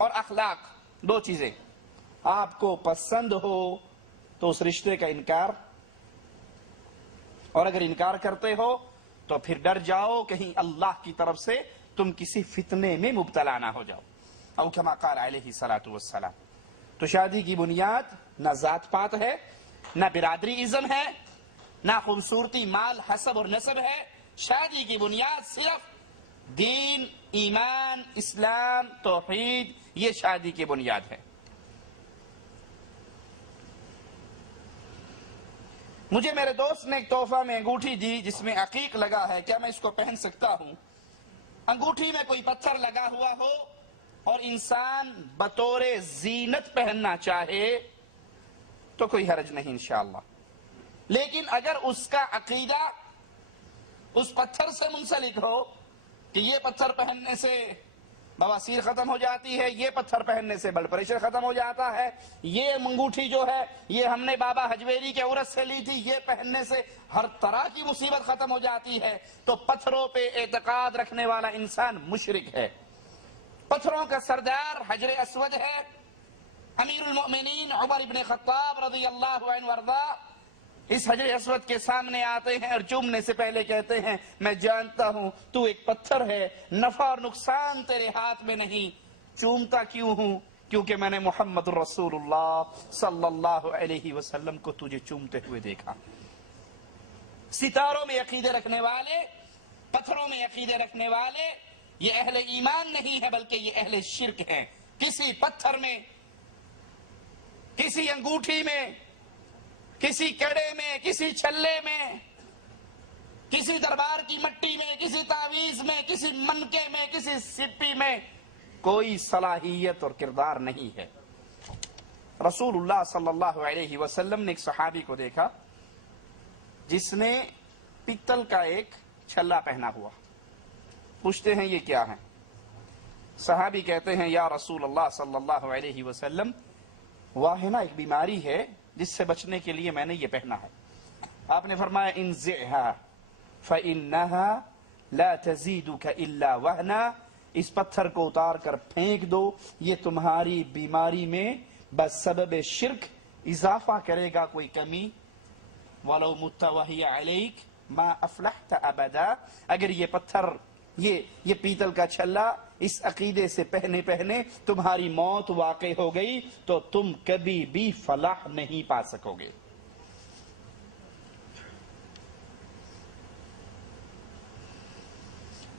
اور اخلاق، دو چیزیں۔ آپ کو پسند ہو تو اس رشتے کا انکار، اور اگر انکار کرتے ہو تو پھر ڈر جاؤ کہیں اللہ کی طرف سے تم کسی فتنے میں مبتلا نہ ہو جاؤ، او کما قال علیہ الصلوۃ والسلام۔ تو شادی کی بنیاد نہ ذات پات ہے، نہ برادری ازم ہے، نہ خوبصورتی، مال، حسب اور نسب ہے۔ شادی کی بنیاد صرف دین، ایمان، اسلام، توحید، یہ شادی کی بنیاد ہے۔ مجھے میرے دوست نے ایک تحفہ میں انگوٹھی دی جس میں عقیق لگا ہے، کیا میں اس کو پہن سکتا ہوں؟ انگوٹھی میں کوئی پتھر لگا ہوا ہو اور انسان بطور زینت پہننا چاہے تو کوئی حرج نہیں انشاءاللہ، لیکن اگر اس کا عقیدہ اس پتھر سے منسلک ہو کہ یہ پتھر پہننے سے بواسیر ختم ہو جاتی ہے، یہ پتھر پہننے سے بلڈ پریشر ختم ہو جاتا ہے، یہ انگوٹھی جو ہے یہ ہم نے بابا حجویری کے عرس سے لی تھی، یہ پہننے سے ہر طرح کی مصیبت ختم ہو جاتی ہے، تو پتھروں پہ اعتقاد رکھنے والا انسان مشرک ہے۔ پتھروں کا سردار حجر اسود ہے۔ امیر المؤمنین عمر ابن خطاب رضی اللہ عنہ وارضا اس حجر اسود کے سامنے آتے ہیں اور چومنے سے پہلے کہتے ہیں میں جانتا ہوں تو ایک پتھر ہے، نفع اور نقصان تیرے ہاتھ میں نہیں، چومتا کیوں ہوں؟ کیونکہ میں نے محمد رسول اللہ صلی اللہ علیہ وسلم کو تجھے چومتے ہوئے دیکھا۔ ستاروں میں عقیدے رکھنے والے، پتھروں میں عقیدے رکھنے والے یہ اہل ایمان نہیں ہے بلکہ یہ اہل شرک ہیں۔ کسی پتھر میں، کسی انگوٹھی میں، کسی کڑے میں، کسی چھلے میں، کسی دربار کی مٹی میں، کسی تعویذ میں، کسی منکے میں، کسی سپی میں کوئی صلاحیت اور کردار نہیں ہے۔ رسول اللہ صلی اللہ علیہ وسلم نے ایک صحابی کو دیکھا جس نے پیتل کا ایک چھلا پہنا ہوا۔ پوچھتے ہیں یہ کیا ہے؟ صحابی کہتے ہیں یا رسول اللہ صلی اللہ علیہ وسلم، واہ نا ایک بیماری ہے جس سے بچنے کے لیے میں نے یہ پہنا ہے۔ آپ نے فرمایا انزعها فإنها لا تزيدك إلا وهنا، اس پتھر کو اتار کر پھینک دو، یہ تمہاری بیماری میں بسبب شرک اضافہ کرے گا، کوئی کمی۔ وَلَوْ مُتَّ وَهِيَ عَلَيْكَ مَا أَفْلَحْتَ أَبَدًا، اگر یہ پتھر، یہ پیتل کا چھلا اس عقیدے سے پہنے تمہاری موت واقع ہو گئی تو تم کبھی بھی فلاح نہیں پا سکو گے۔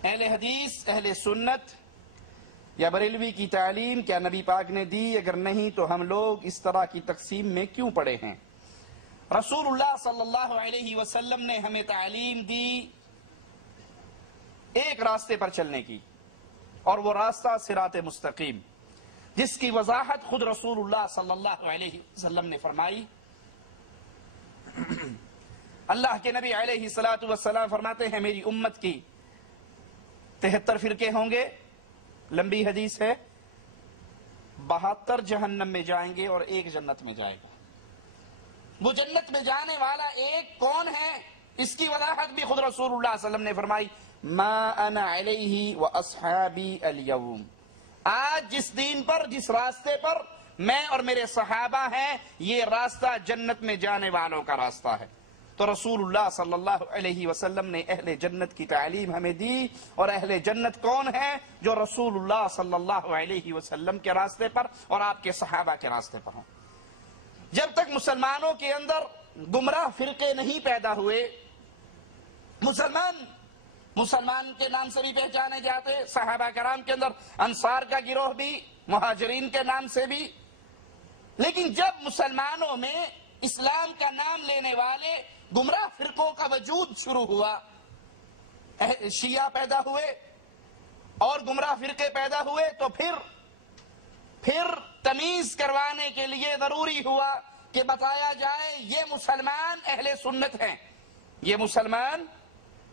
اہل حدیث، اہل سنت یا بریلوی کی تعلیم کیا نبی پاک نے دی؟ اگر نہیں تو ہم لوگ اس طرح کی تقسیم میں کیوں پڑے ہیں؟ رسول اللہ صلی اللہ علیہ وسلم نے ہمیں تعلیم دی ایک راستے پر چلنے کی، اور وہ راستہ صراط مستقیم، جس کی وضاحت خود رسول اللہ صلی اللہ علیہ وسلم نے فرمائی۔ اللہ کے نبی علیہ الصلوۃ والسلام فرماتے ہیں میری امت کی 73 فرقے ہوں گے، لمبی حدیث ہے، 72 جہنم میں جائیں گے اور ایک جنت میں جائے گا۔ وہ جنت میں جانے والا ایک کون ہے؟ اس کی وضاحت بھی خود رسول اللہ صلی اللہ علیہ وسلم نے فرمائی، ما انا علیہ واصحابی اليوم، آج جس دین پر، جس راستے پر میں اور میرے صحابہ ہیں، یہ راستہ جنت میں جانے والوں کا راستہ ہے۔ تو رسول اللہ صلی اللہ علیہ وسلم نے اہل جنت کی تعلیم ہمیں دی، اور اہل جنت کون ہے؟ جو رسول اللہ صلی اللہ علیہ وسلم کے راستے پر اور آپ کے صحابہ کے راستے پر ہوں۔ جب تک مسلمانوں کے اندر گمراہ فرقے نہیں پیدا ہوئے، مسلمان کے نام سے بھی پہچانے جاتے، صحابہ کرام کے اندر انصار کا گروہ بھی، مہاجرین کے نام سے بھی، لیکن جب مسلمانوں میں اسلام کا نام لینے والے گمراہ فرقوں کا وجود شروع ہوا، شیعہ پیدا ہوئے اور گمراہ فرقے پیدا ہوئے، تو پھر تمیز کروانے کے لیے ضروری ہوا کہ بتایا جائے یہ مسلمان اہل سنت ہیں، یہ مسلمان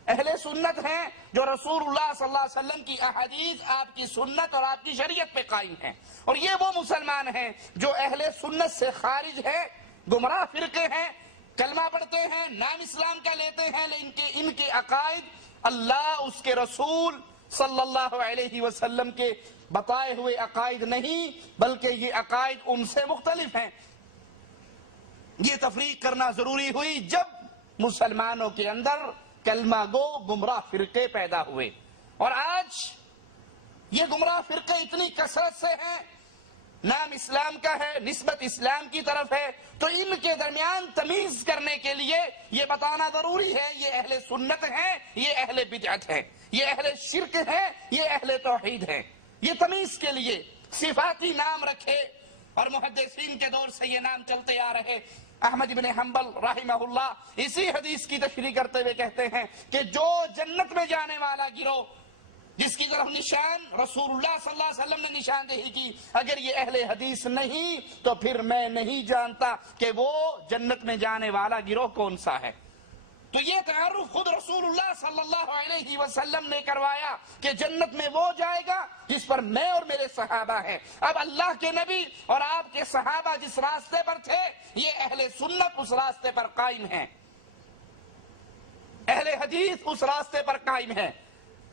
اہل سنت ہیں جو رسول اللہ صلی اللہ علیہ وسلم کی احادیث، آپ کی سنت اور آپ کی شریعت پہ قائم ہیں، اور یہ وہ مسلمان ہیں جو اہل سنت سے خارج ہیں، گمراہ فرقے ہیں، کلمہ پڑھتے ہیں، نام اسلام کا لیتے ہیں، لیکن ان کے عقائد اللہ، اس کے رسول صلی اللہ علیہ وسلم کے بتائے ہوئے عقائد نہیں، بلکہ یہ عقائد ان سے مختلف ہیں۔ یہ تفریق کرنا ضروری ہوئی جب مسلمانوں کے اندر کلمہ گو گمراہ فرقے پیدا ہوئے، اور آج یہ گمراہ فرقے اتنی کثرت سے ہیں، نام اسلام کا ہے، نسبت اسلام کی طرف ہے، تو ان کے درمیان تمیز کرنے کے لیے یہ بتانا ضروری ہے یہ اہل سنت ہیں، یہ اہل بدعت ہیں، یہ اہل شرک ہیں، یہ اہل توحید ہیں۔ یہ تمیز کے لیے صفاتی نام رکھے، اور محدثین کے دور سے یہ نام چلتے آ رہے۔ احمد بن حنبل رحمہ اللہ اسی حدیث کی تشریح کرتے ہوئے کہتے ہیں کہ جو جنت میں جانے والا گروہ جس کی طرف نشان رسول اللہ صلی اللہ علیہ وسلم نے نشاندہی کی، اگر یہ اہل حدیث نہیں تو پھر میں نہیں جانتا کہ وہ جنت میں جانے والا گروہ کون سا ہے۔ تو یہ تعارف خود رسول اللہ صلی اللہ علیہ وسلم نے کروایا کہ جنت میں وہ جائے گا جس پر میں اور میرے صحابہ ہیں۔ اب اللہ کے نبی اور آپ کے صحابہ جس راستے پر تھے، یہ اہل سنت اس راستے پر قائم ہیں، اہل حدیث اس راستے پر قائم ہیں۔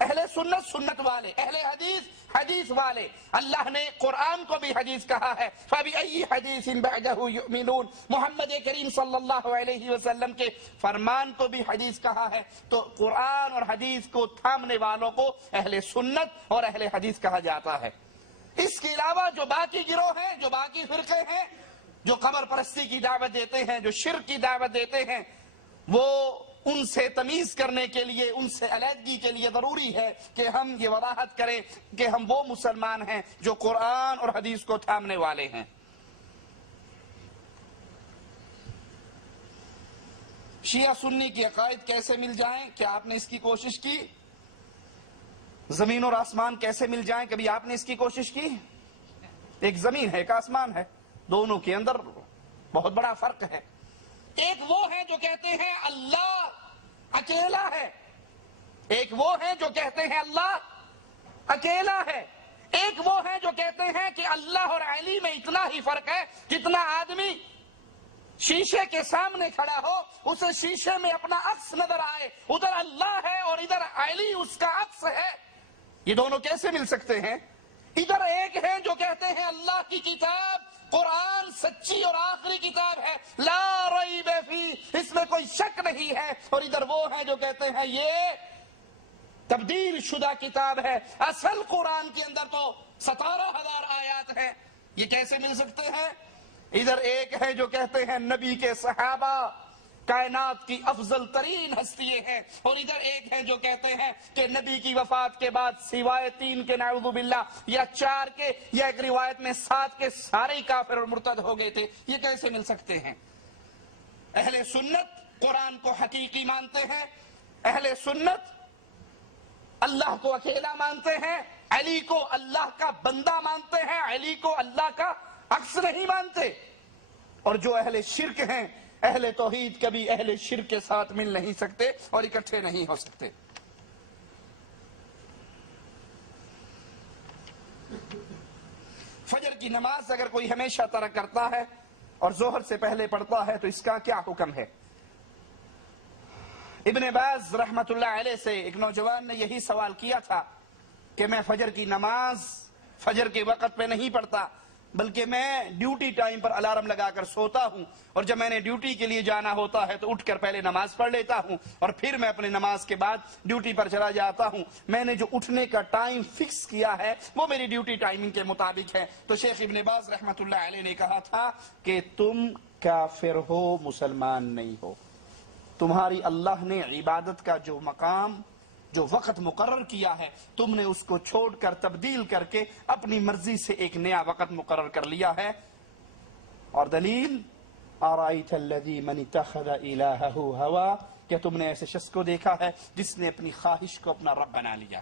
اہل سنت سنت والے، اہل حدیث حدیث والے۔ اللہ نے قرآن کو بھی حدیث کہا ہے، فَبِأَيِّ حَدِيثٍ بَعْدَهُ يُؤْمِنُونَ۔ محمد کریم صلی اللہ علیہ وسلم کے فرمان کو بھی حدیث کہا ہے، تو قرآن اور حدیث کو تھامنے والوں کو اہل سنت اور اہل حدیث کہا جاتا ہے۔ اس کے علاوہ جو باقی گروہ ہیں، جو باقی فرقے ہیں، جو قبر پرستی کی دعوت دیتے ہیں، جو شرک کی دعوت دیتے ہیں، وہ ان سے تمیز کرنے کے لیے، ان سے علیحدگی کے لیے ضروری ہے کہ ہم یہ وضاحت کریں کہ ہم وہ مسلمان ہیں جو قرآن اور حدیث کو تھامنے والے ہیں۔ شیعہ سنی کے عقائد کیسے مل جائیں؟ کیا آپ نے اس کی کوشش کی؟ زمین اور آسمان کیسے مل جائیں؟ کبھی آپ نے اس کی کوشش کی؟ ایک زمین ہے، ایک آسمان ہے، دونوں کے اندر بہت بڑا فرق ہے۔ ایک وہ ہے جو کہتے ہیں اللہ اکیلا ہے، ایک وہ ہے جو کہتے ہیں اللہ اکیلا ہے، ایک وہ ہے جو کہتے ہیں کہ اللہ اور علی میں اتنا ہی فرق ہے جتنا آدمی شیشے کے سامنے کھڑا ہو، اسے شیشے میں اپنا عکس نظر آئے، ادھر اللہ ہے اور ادھر علی اس کا عکس ہے۔ یہ دونوں کیسے مل سکتے ہیں؟ ادھر ایک ہے جو کہتے ہیں اللہ کی کتاب قرآن سچی اور آخری کتاب ہے، لا ریب فی، اس میں کوئی شک نہیں ہے، اور ادھر وہ ہیں جو کہتے ہیں یہ تبدیل شدہ کتاب ہے، اصل قرآن کے اندر تو 17,000 آیات ہیں۔ یہ کیسے مل سکتے ہیں؟ ادھر ایک ہے جو کہتے ہیں نبی کے صحابہ کائنات کی افضل ترین ہستیاں ہیں، اور ادھر ایک ہیں جو کہتے ہیں کہ نبی کی وفات کے بعد سوائے 3 کے نعوذ باللہ یا 4 کے، یا ایک روایت میں 7 کے، سارے کافر اور مرتد ہو گئے تھے۔ یہ کیسے مل سکتے ہیں؟ اہل سنت قرآن کو حقیقی مانتے ہیں، اہل سنت اللہ کو اکیلا مانتے ہیں، علی کو اللہ کا بندہ مانتے ہیں، علی کو اللہ کا عکس نہیں مانتے۔ اور جو اہل شرک ہیں، اہل توحید کبھی اہل شرک کے ساتھ مل نہیں سکتے اور اکٹھے نہیں ہو سکتے۔ فجر کی نماز اگر کوئی ہمیشہ ترک کرتا ہے اور ظہر سے پہلے پڑھتا ہے تو اس کا کیا حکم ہے؟ ابن باز رحمت اللہ علیہ سے ایک نوجوان نے یہی سوال کیا تھا کہ میں فجر کی نماز فجر کے وقت پہ نہیں پڑھتا، بلکہ میں ڈیوٹی ٹائم پر الارم لگا کر سوتا ہوں، اور جب میں نے ڈیوٹی کے لیے جانا ہوتا ہے تو اٹھ کر پہلے نماز پڑھ لیتا ہوں اور پھر میں اپنے نماز کے بعد ڈیوٹی پر چلا جاتا ہوں۔ میں نے جو اٹھنے کا ٹائم فکس کیا ہے وہ میری ڈیوٹی ٹائمنگ کے مطابق ہے۔ تو شیخ ابن باز رحمت اللہ علیہ نے کہا تھا کہ تم کافر ہو، مسلمان نہیں ہو۔ تمہاری اللہ نے عبادت کا جو مقام، جو وقت مقرر کیا ہے، تم نے اس کو چھوڑ کر تبدیل کر کے اپنی مرضی سے ایک نیا وقت مقرر کر لیا ہے۔ اور دلیل ارائیت الذی من اتخذ الہہ ہوا، کیا تم نے ایسے شخص کو دیکھا ہے جس نے اپنی خواہش کو اپنا رب بنا لیا؟